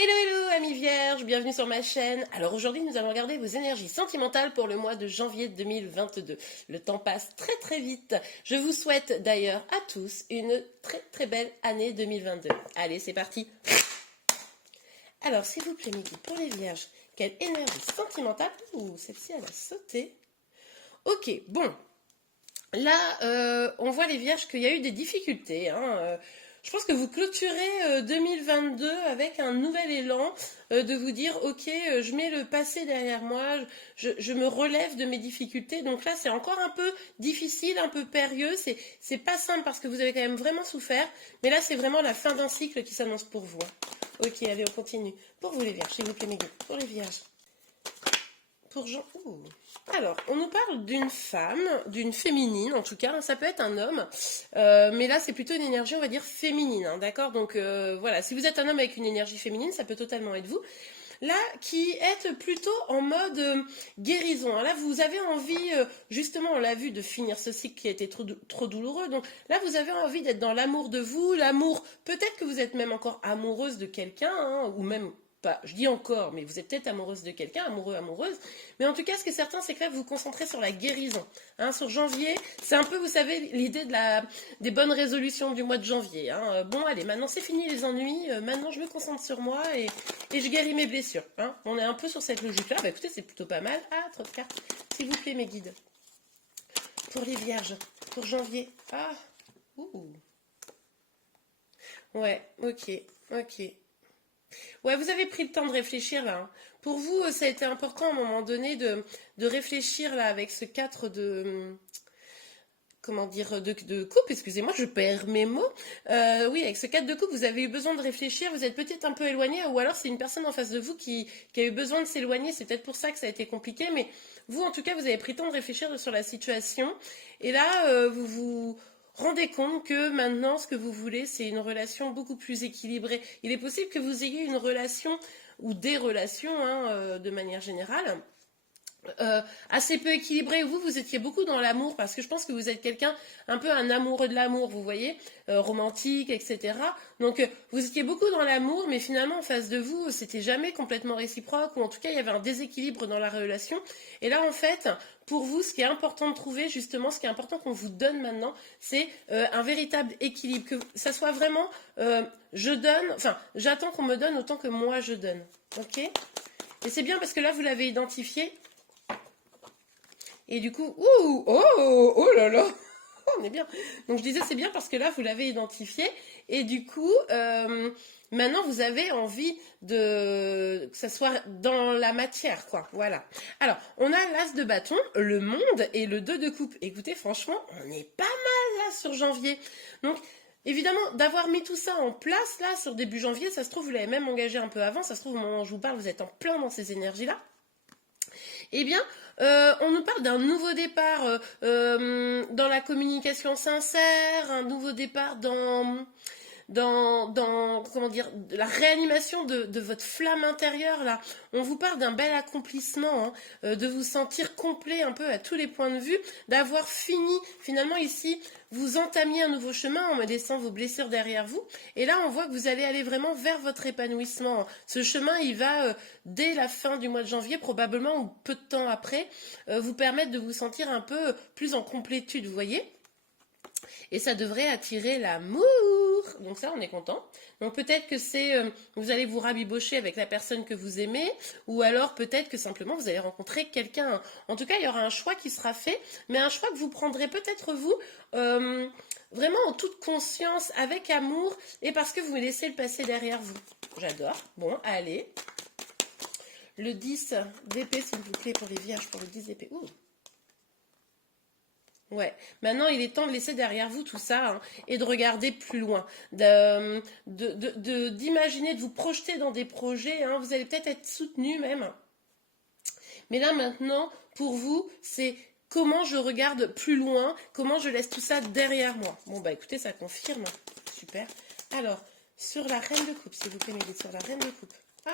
Hello hello amis vierges, bienvenue sur ma chaîne. Alors aujourd'hui nous allons regarder vos énergies sentimentales pour le mois de janvier 2022. Le temps passe très très vite. Je vous souhaite d'ailleurs à tous une très très belle année 2022. Allez c'est parti. Alors s'il vous plaît mes guides, pour les vierges, quelle énergie sentimentale. Ouh, celle-ci elle a sauté. Ok, bon. Là on voit les vierges qu'il y a eu des difficultés, hein. Je pense que vous clôturez 2022 avec un nouvel élan de vous dire ok, je mets le passé derrière moi, je me relève de mes difficultés. Donc là c'est encore un peu difficile, un peu périlleux, c'est pas simple parce que vous avez quand même vraiment souffert, mais là c'est vraiment la fin d'un cycle qui s'annonce pour vous. Ok, allez on continue. Pour vous les vierges, s'il vous plaît mes guides, pour les vierges. Pour Jean. Ouh. Alors, on nous parle d'une femme, d'une féminine en tout cas, hein, ça peut être un homme, mais là c'est plutôt une énergie on va dire féminine, hein, d'accord. Donc voilà, si vous êtes un homme avec une énergie féminine, ça peut totalement être vous. Là, qui êtes plutôt en mode guérison, hein. Là vous avez envie, justement on l'a vu, de finir ce cycle qui a été trop douloureux, donc là vous avez envie d'être dans l'amour de vous, l'amour, peut-être que vous êtes même encore amoureuse de quelqu'un, hein, ou même pas, je dis encore, mais vous êtes peut-être amoureuse de quelqu'un, amoureux, amoureuse. Mais en tout cas, ce qui est certain, c'est que là, vous vous concentrez sur la guérison. Hein, sur janvier, c'est un peu, vous savez, l'idée des bonnes résolutions du mois de janvier. Hein. Bon, allez, maintenant c'est fini les ennuis. Maintenant, je me concentre sur moi et je guéris mes blessures. Hein. On est un peu sur cette logique-là. Bah écoutez, c'est plutôt pas mal. Ah, trop de cartes. S'il vous plaît, mes guides. Pour les vierges, pour janvier. Ah, ouh. Ouais, ok, ok. Ouais, vous avez pris le temps de réfléchir là, hein. Pour vous, ça a été important à un moment donné de réfléchir là avec ce 4 de... Comment dire, de coupe, excusez-moi, je perds mes mots. Oui, avec ce 4 de coupe, vous avez eu besoin de réfléchir, vous êtes peut-être un peu éloigné, ou alors c'est une personne en face de vous qui a eu besoin de s'éloigner, c'est peut-être pour ça que ça a été compliqué, mais vous, en tout cas, vous avez pris le temps de réfléchir sur la situation, et là, vous vous rendez compte que maintenant, ce que vous voulez, c'est une relation beaucoup plus équilibrée. Il est possible que vous ayez une relation, ou des relations, hein, de manière générale, assez peu équilibré. Vous étiez beaucoup dans l'amour parce que je pense que vous êtes quelqu'un un peu un amoureux de l'amour, vous voyez, romantique, etc. Donc vous étiez beaucoup dans l'amour, mais finalement en face de vous, c'était jamais complètement réciproque, ou en tout cas il y avait un déséquilibre dans la relation. Et là en fait, pour vous, ce qui est important de trouver, justement, ce qui est important qu'on vous donne maintenant, c'est un véritable équilibre, que ça soit vraiment je donne, enfin j'attends qu'on me donne autant que moi je donne, ok. Et c'est bien parce que là vous l'avez identifié. Et du coup, ouh, oh là là, on est bien. Donc je disais c'est bien parce que là vous l'avez identifié et du coup maintenant vous avez envie que ça soit dans la matière quoi. Voilà. Alors on a l'as de bâton, le monde et le 2 de coupe. Écoutez franchement on est pas mal là sur janvier. Donc évidemment, d'avoir mis tout ça en place là sur début janvier, ça se trouve vous l'avez même engagé un peu avant, ça se trouve au moment où je vous parle vous êtes en plein dans ces énergies là. Eh bien, on nous parle d'un nouveau départ dans la communication sincère, un nouveau départ dans comment dire, la réanimation de votre flamme intérieure là. On vous parle d'un bel accomplissement, hein, de vous sentir complet un peu à tous les points de vue, d'avoir fini finalement ici. Vous entamiez un nouveau chemin en me laissant vos blessures derrière vous. Et là, on voit que vous allez aller vraiment vers votre épanouissement. Ce chemin, il va, dès la fin du mois de janvier, probablement, ou peu de temps après, vous permettre de vous sentir un peu plus en complétude, vous voyez. Et ça devrait attirer l'amour. Donc ça, on est content. Donc peut-être que c'est, vous allez vous rabibocher avec la personne que vous aimez, ou alors peut-être que simplement vous allez rencontrer quelqu'un. En tout cas, il y aura un choix qui sera fait, mais un choix que vous prendrez peut-être vous, vraiment en toute conscience, avec amour, et parce que vous laissez le passé derrière vous. J'adore. Bon, allez. Le 10 d'épée, s'il vous plaît, pour les vierges, pour le 10 d'épée. Ouh. Ouais, maintenant il est temps de laisser derrière vous tout ça, hein, et de regarder plus loin, d'imaginer, de vous projeter dans des projets, hein, vous allez peut-être être soutenu même. Mais là maintenant, pour vous, c'est comment je regarde plus loin, comment je laisse tout ça derrière moi. Bon bah écoutez, ça confirme, super. Alors, sur la reine de coupe, s'il vous plaît, Mélanie, sur la reine de coupe. Ah,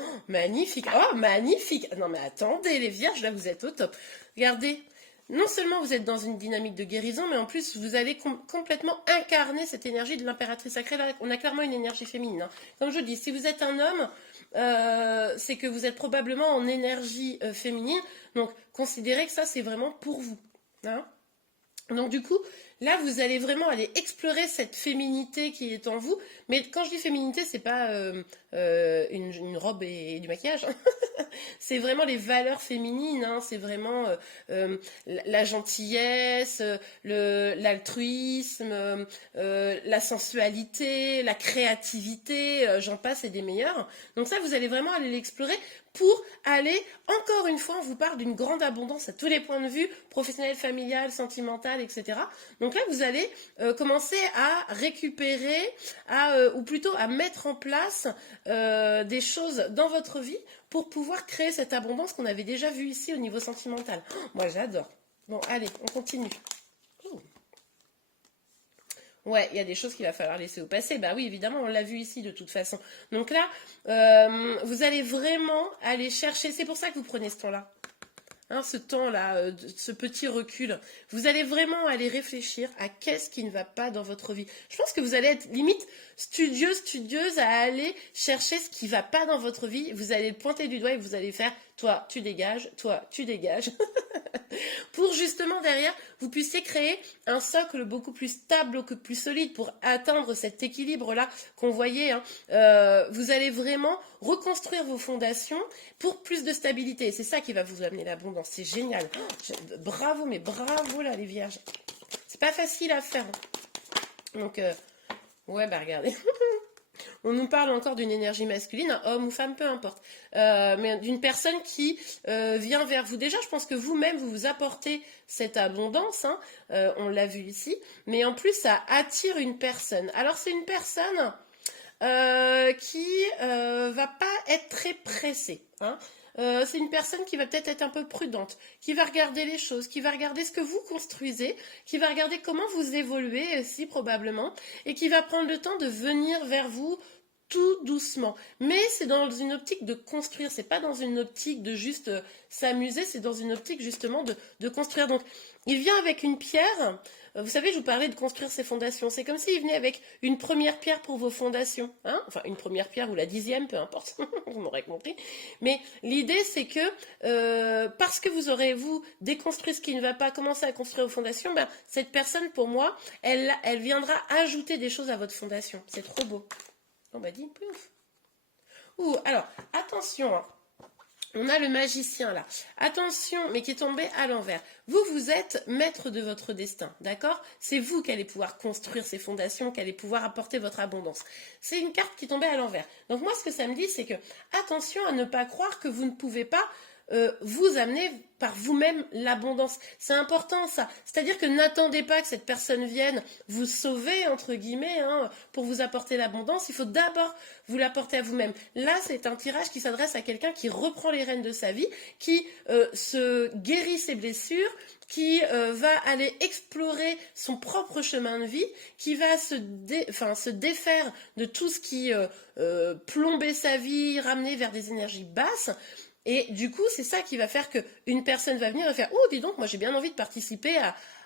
oh, magnifique, oh magnifique. Non mais attendez les vierges, là vous êtes au top. Regardez. non seulement vous êtes dans une dynamique de guérison, mais en plus vous allez complètement incarner cette énergie de l'impératrice sacrée. Là, on a clairement une énergie féminine, hein. Comme je dis, si vous êtes un homme, c'est que vous êtes probablement en énergie féminine. Donc considérez que ça c'est vraiment pour vous, hein. Donc du coup, là vous allez vraiment aller explorer cette féminité qui est en vous. Mais quand je dis féminité, c'est pas une robe et du maquillage, hein. C'est vraiment les valeurs féminines, hein. C'est vraiment la gentillesse, l'altruisme, la sensualité, la créativité, j'en passe et des meilleurs. Donc ça, vous allez vraiment aller l'explorer pour aller, encore une fois, on vous parle d'une grande abondance à tous les points de vue, professionnel, familial, sentimental, etc. Donc là, vous allez commencer à récupérer, ou plutôt à mettre en place des choses dans votre vie pour pouvoir créer cette abondance qu'on avait déjà vue ici au niveau sentimental. Oh, moi, j'adore. Bon, allez, on continue. Ouais, il y a des choses qu'il va falloir laisser au passé. Bah oui, évidemment, on l'a vu ici de toute façon. Donc là, vous allez vraiment aller chercher. C'est pour ça que vous prenez ce temps-là. Hein, ce temps-là, ce petit recul. Vous allez vraiment aller réfléchir à qu'est-ce qui ne va pas dans votre vie. Je pense que vous allez être limite studieuse à aller chercher ce qui ne va pas dans votre vie. Vous allez le pointer du doigt et vous allez faire « toi, tu dégages, toi, tu dégages ». Pour justement derrière, vous puissiez créer un socle beaucoup plus stable, beaucoup plus solide pour atteindre cet équilibre-là qu'on voyait, hein. Vous allez vraiment reconstruire vos fondations pour plus de stabilité. C'est ça qui va vous amener l'abondance. C'est génial. Oh, bravo, mais bravo là les vierges. C'est pas facile à faire, hein. Donc, ouais, bah regardez. On nous parle encore d'une énergie masculine, homme ou femme, peu importe, mais d'une personne qui vient vers vous. Déjà, je pense que vous-même, vous vous apportez cette abondance, hein, on l'a vu ici, mais en plus, ça attire une personne. Alors, c'est une personne qui va pas être très pressée, hein. C'est une personne qui va peut-être être un peu prudente, qui va regarder les choses, qui va regarder ce que vous construisez, qui va regarder comment vous évoluez aussi probablement, et qui va prendre le temps de venir vers vous tout doucement. Mais c'est dans une optique de construire, c'est pas dans une optique de juste s'amuser, c'est dans une optique justement de construire. Donc, il vient avec une pierre. Vous savez, je vous parlais de construire ses fondations. C'est comme s'il venait avec une première pierre pour vos fondations, hein, enfin, une première pierre ou la 10e, peu importe, vous m'aurez compris. Mais l'idée, c'est que parce que vous aurez, vous, déconstruit ce qui ne va pas, commencer à construire vos fondations, ben, cette personne, pour moi, elle viendra ajouter des choses à votre fondation. C'est trop beau. On m'a dit, pouf. Ouh, alors, attention, hein. On a le magicien là. Attention, mais qui est tombé à l'envers. Vous, vous êtes maître de votre destin, d'accord? C'est vous qui allez pouvoir construire ces fondations, qui allez pouvoir apporter votre abondance. C'est une carte qui est tombée à l'envers. Donc moi, ce que ça me dit, c'est que attention à ne pas croire que vous ne pouvez pas vous amener par vous-même l'abondance. C'est important ça. C'est-à-dire que n'attendez pas que cette personne vienne vous sauver, entre guillemets, hein, pour vous apporter l'abondance. Il faut d'abord vous l'apporter à vous-même. Là, c'est un tirage qui s'adresse à quelqu'un qui reprend les rênes de sa vie, qui se guérit ses blessures, qui va aller explorer son propre chemin de vie, qui va se défaire de tout ce qui plombait sa vie, ramener vers des énergies basses. Et du coup, c'est ça qui va faire qu'une personne va venir et faire « Oh, dis donc, moi j'ai bien envie de participer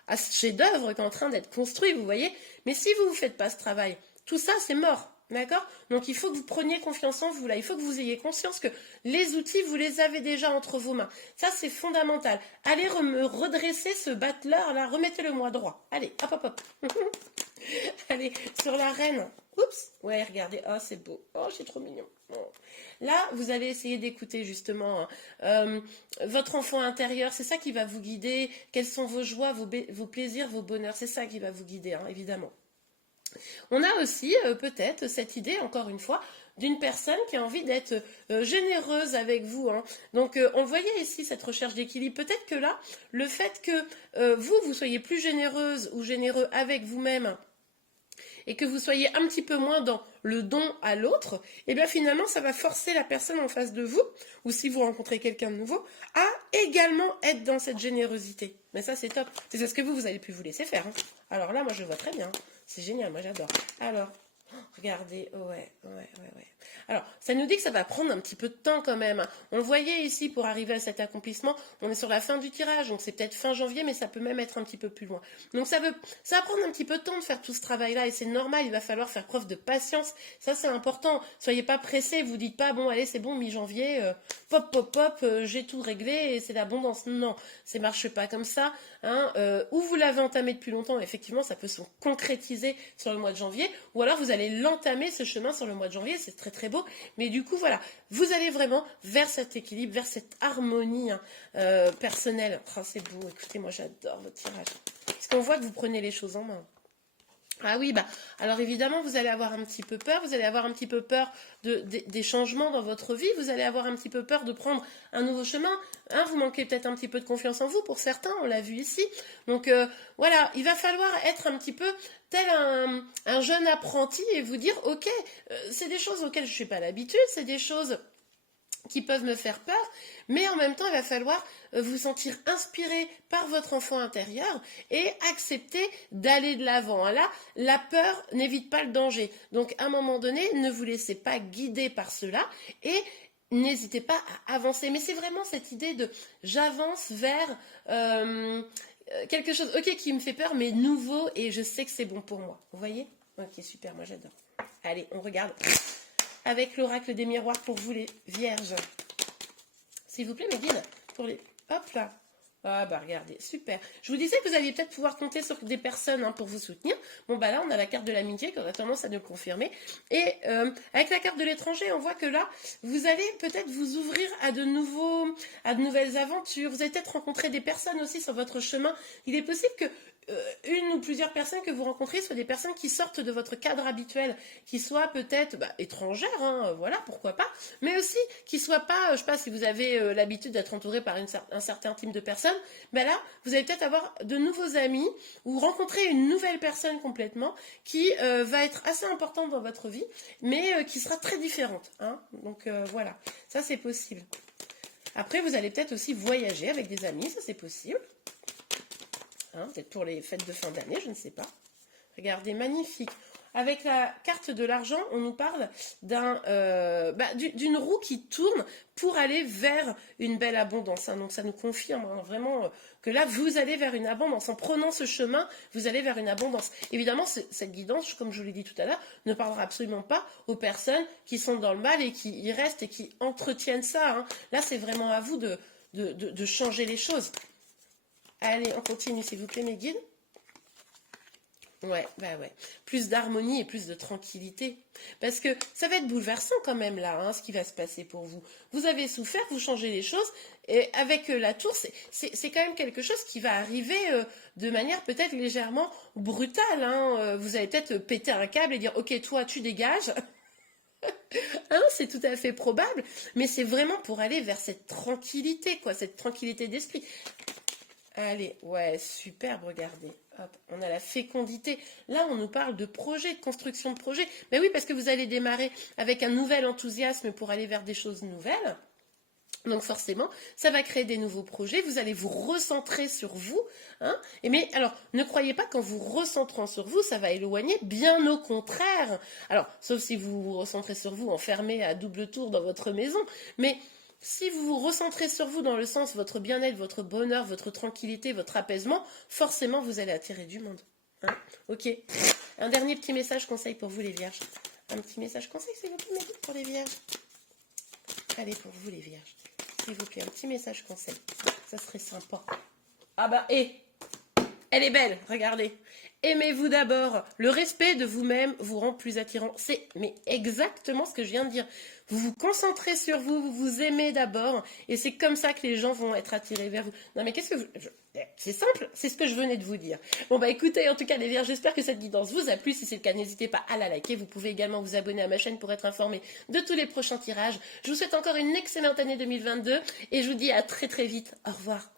à ce chef-d'œuvre qui est en train d'être construit, vous voyez ?» Mais si vous ne faites pas ce travail, tout ça, c'est mort, d'accord? Donc il faut que vous preniez confiance en vous, là. Il faut que vous ayez conscience que les outils, vous les avez déjà entre vos mains. Ça, c'est fondamental. Allez me redresser ce battleur, là, remettez-le moi droit. Allez, hop, hop, hop. Allez, sur la reine. Oups, ouais, regardez, oh, c'est beau. Oh, c'est trop mignon. Oh. Là, vous allez essayer d'écouter justement votre enfant intérieur. C'est ça qui va vous guider. Quelles sont vos joies, vos plaisirs, vos bonheurs. C'est ça qui va vous guider, hein, évidemment. On a aussi peut-être cette idée, encore une fois, d'une personne qui a envie d'être généreuse avec vous, hein. Donc on voyait ici cette recherche d'équilibre. Peut-être que là, le fait que vous soyez plus généreuse ou généreux avec vous-même, et que vous soyez un petit peu moins dans le don à l'autre, et bien finalement ça va forcer la personne en face de vous, ou si vous rencontrez quelqu'un de nouveau, à également être dans cette générosité. Mais ça c'est top, c'est ce que vous allez plus vous laisser faire, hein. Alors là moi je vois très bien, c'est génial, moi j'adore. Alors, regardez, ouais. Alors, ça nous dit que ça va prendre un petit peu de temps quand même, hein. On le voyait ici pour arriver à cet accomplissement. On est sur la fin du tirage, donc c'est peut-être fin janvier, mais ça peut même être un petit peu plus loin. Donc ça va prendre un petit peu de temps de faire tout ce travail-là et c'est normal. Il va falloir faire preuve de patience. Ça, c'est important. Soyez pas pressés. Vous dites pas bon, allez, c'est bon, mi-janvier, pop, pop, pop, j'ai tout réglé et c'est l'abondance. Non, ça marche pas comme ça, hein. Ou vous l'avez entamé depuis longtemps, effectivement, ça peut se concrétiser sur le mois de janvier, ou alors vous allez l'entamer ce chemin sur le mois de janvier. C'est très très beau. Mais du coup, voilà, vous allez vraiment vers cet équilibre, vers cette harmonie, hein, personnelle. Oh, c'est beau, écoutez, moi j'adore votre tirage. Parce qu'on voit que vous prenez les choses en main. Ah oui, bah, alors évidemment, vous allez avoir un petit peu peur, vous allez avoir un petit peu peur des changements dans votre vie, vous allez avoir un petit peu peur de prendre un nouveau chemin, hein, vous manquez peut-être un petit peu de confiance en vous, pour certains, on l'a vu ici. Donc voilà, il va falloir être un petit peu tel un jeune apprenti et vous dire, ok, c'est des choses auxquelles je ne suis pas l'habitude, c'est des choses qui peuvent me faire peur, mais en même temps, il va falloir vous sentir inspiré par votre enfant intérieur et accepter d'aller de l'avant. Là, la peur n'évite pas le danger. Donc, à un moment donné, ne vous laissez pas guider par cela et n'hésitez pas à avancer. Mais c'est vraiment cette idée de j'avance vers quelque chose, ok, qui me fait peur, mais nouveau et je sais que c'est bon pour moi. Vous voyez? Ok, super, moi j'adore. Allez, on regarde avec l'oracle des miroirs pour vous les vierges. S'il vous plaît, mes guides, pour les... Hop là. Ah bah regardez, super. Je vous disais que vous alliez peut-être pouvoir compter sur des personnes, hein, pour vous soutenir. Bon bah là, on a la carte de l'amitié qui aura tendance à nous le confirmer. Et avec la carte de l'étranger, on voit que là, vous allez peut-être vous ouvrir à de nouvelles aventures. Vous allez peut-être rencontrer des personnes aussi sur votre chemin. Il est possible que une ou plusieurs personnes que vous rencontrez soient des personnes qui sortent de votre cadre habituel, qui soient peut-être étrangères, hein, voilà, pourquoi pas, mais aussi qui soient pas, je sais pas, si vous avez l'habitude d'être entouré par un certain type de personnes, ben là, vous allez peut-être avoir de nouveaux amis ou rencontrer une nouvelle personne complètement qui va être assez importante dans votre vie, mais qui sera très différente, hein, donc voilà, ça c'est possible. Après, vous allez peut-être aussi voyager avec des amis, ça c'est possible. Hein, peut-être pour les fêtes de fin d'année, je ne sais pas. Regardez, magnifique. Avec la carte de l'argent, on nous parle d'une roue qui tourne pour aller vers une belle abondance, hein. Donc ça nous confirme, hein, vraiment que là, vous allez vers une abondance. En prenant ce chemin, vous allez vers une abondance. Évidemment, cette guidance, comme je vous l'ai dit tout à l'heure, ne parlera absolument pas aux personnes qui sont dans le mal et qui y restent et qui entretiennent ça, hein. Là, c'est vraiment à vous de changer les choses. Allez, on continue, s'il vous plaît, mes guides. Ouais, bah ouais. Plus d'harmonie et plus de tranquillité. Parce que ça va être bouleversant quand même là, hein, ce qui va se passer pour vous. Vous avez souffert, vous changez les choses. Et avec la tour, c'est quand même quelque chose qui va arriver de manière peut-être légèrement brutale, hein. Vous allez peut-être péter un câble et dire, ok, toi, tu dégages. Hein, c'est tout à fait probable. Mais c'est vraiment pour aller vers cette tranquillité, quoi, cette tranquillité d'esprit. Allez, ouais, superbe, regardez. Hop, on a la fécondité. Là, on nous parle de projet, de construction de projet. Mais oui, parce que vous allez démarrer avec un nouvel enthousiasme pour aller vers des choses nouvelles. Donc forcément, ça va créer des nouveaux projets. Vous allez vous recentrer sur vous, hein. Mais alors, ne croyez pas qu'en vous recentrant sur vous, ça va éloigner. Bien au contraire. Alors, sauf si vous vous recentrez sur vous, enfermé à double tour dans votre maison. Mais si vous vous recentrez sur vous dans le sens votre bien-être, votre bonheur, votre tranquillité, votre apaisement, forcément vous allez attirer du monde, hein. Ok. Un dernier petit message conseil pour vous les vierges. Un petit message conseil s'il vous plaît pour les vierges. Allez, pour vous les vierges. S'il vous plaît, un petit message conseil. Ça serait sympa. Ah bah, elle est belle, regardez. Aimez-vous d'abord. Le respect de vous-même vous rend plus attirant. C'est exactement ce que je viens de dire. Vous vous concentrez sur vous, vous vous aimez d'abord, et c'est comme ça que les gens vont être attirés vers vous. Non mais qu'est-ce que c'est simple, c'est ce que je venais de vous dire. Bon bah écoutez, en tout cas les vierges, j'espère que cette guidance vous a plu. Si c'est le cas, n'hésitez pas à la liker. Vous pouvez également vous abonner à ma chaîne pour être informé de tous les prochains tirages. Je vous souhaite encore une excellente année 2022, et je vous dis à très très vite. Au revoir.